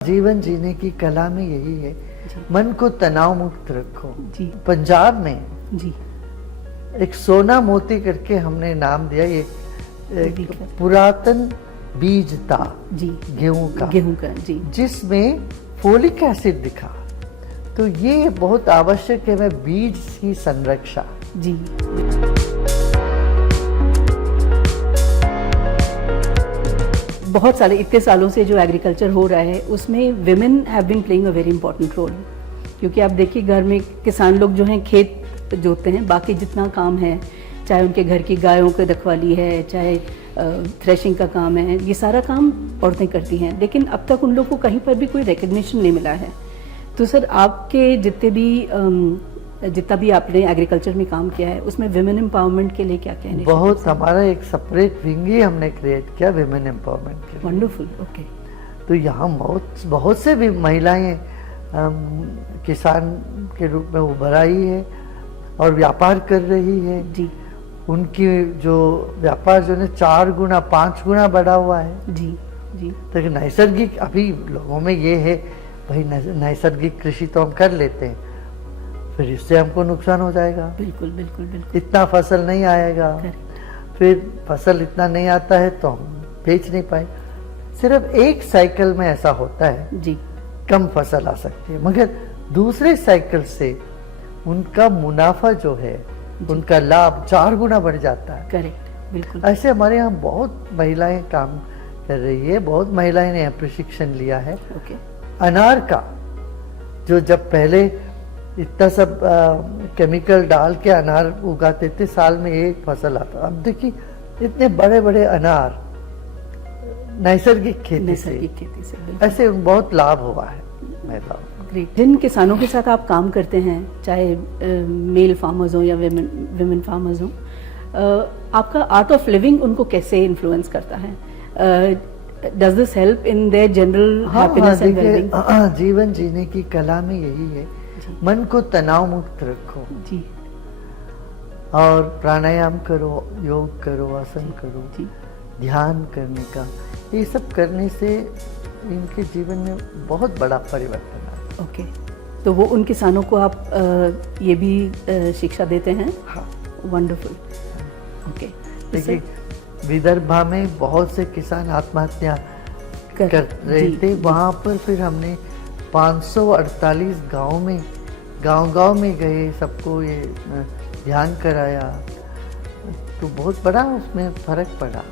जीवन जीने की कला में यही है, मन को तनाव मुक्त रखो। जी पंजाब में जी एक सोना मोती करके हमने नाम दिया, ये एक पुरातन बीज था जी गेहूं का जी जिसमें फोलिक एसिड दिखा। तो ये बहुत आवश्यक है, मैं बीज की संरक्षा। जी बहुत सारे इतने सालों से जो एग्रीकल्चर हो रहा है उसमें women have been playing a very important role. क्योंकि आप देखिए घर में किसान लोग जो हैं खेत जोतते हैं, बाकी जितना काम है, चाहे उनके घर की गायों की रखवाली है, चाहे थ्रेशिंग का काम है, ये सारा काम औरतें करती हैं। लेकिन अब तक उन लोग को कहीं पर भी कोई रिकग्निशन नहीं मिला है। तो सर आपके जितना भी आपने एग्रीकल्चर में काम किया है उसमें विमेन एम्पावरमेंट के लिए क्या कहने? बहुत, हमारा एक सेपरेट विंग ही हमने क्रिएट किया विमेन एम्पावरमेंट के लिए। Wonderful, okay. तो यहाँ बहुत से भी महिलाएं किसान के रूप में उभर आई है और व्यापार कर रही है। जी उनकी जो व्यापार जो है 4 गुना 5 गुना बढ़ा हुआ है। जी जी तो नैसर्गिक, अभी लोगों में ये है भाई नैसर्गिक कृषि तो हम कर लेते हैं, फिर इससे हमको नुकसान हो जाएगा, बिल्कुल बिल्कुल बिल्कुल, इतना फसल नहीं आएगा, फिर फसल इतना नहीं आता है तो हम बेच नहीं पाए। सिर्फ एक साइकिल में ऐसा होता है जी, कम फसल आ सकती है, मगर दूसरे साइकिल से उनका मुनाफा जो है, उनका लाभ 4 गुना बढ़ जाता है। करेक्ट, बिल्कुल। ऐसे हमारे यहाँ बहुत महिलाएं काम कर रही है, बहुत महिलाएं ने प्रशिक्षण लिया है। ओके। अनार का जो जब पहले इतना सब केमिकल डाल के अनार उगाते थे, साल में एक फसल आता, अब देखिए इतने बड़े बड़े अनार नैसर्गिक खेती से ऐसे बहुत लाभ हुआ है महिलाओं को। ग्रेट। जिन किसानों के साथ आप काम करते हैं, चाहे मेल फार्मर्स हो या विमेन फार्मर्स हो, आपका आर्ट ऑफ लिविंग उनको कैसे इन्फ्लुएंस करता है? Does this help in their general happiness and wellbeing? जीवन जीने की कला में यही है, मन को तनाव मुक्त रखो जी, और प्राणायाम करो, योग करो, आसन करो जी, ध्यान करने का, ये सब करने से इनके जीवन में बहुत बड़ा परिवर्तन आता है। ओके। तो वो उन किसानों को आप ये भी शिक्षा देते हैं? हाँ, वंडरफुल, ओके। देखिए विदर्भा में बहुत से किसान आत्महत्या कर रहे थे, वहाँ पर फिर हमने 548 गांव में गए, सबको ये ध्यान कराया, तो बहुत बड़ा उसमें फर्क पड़ा।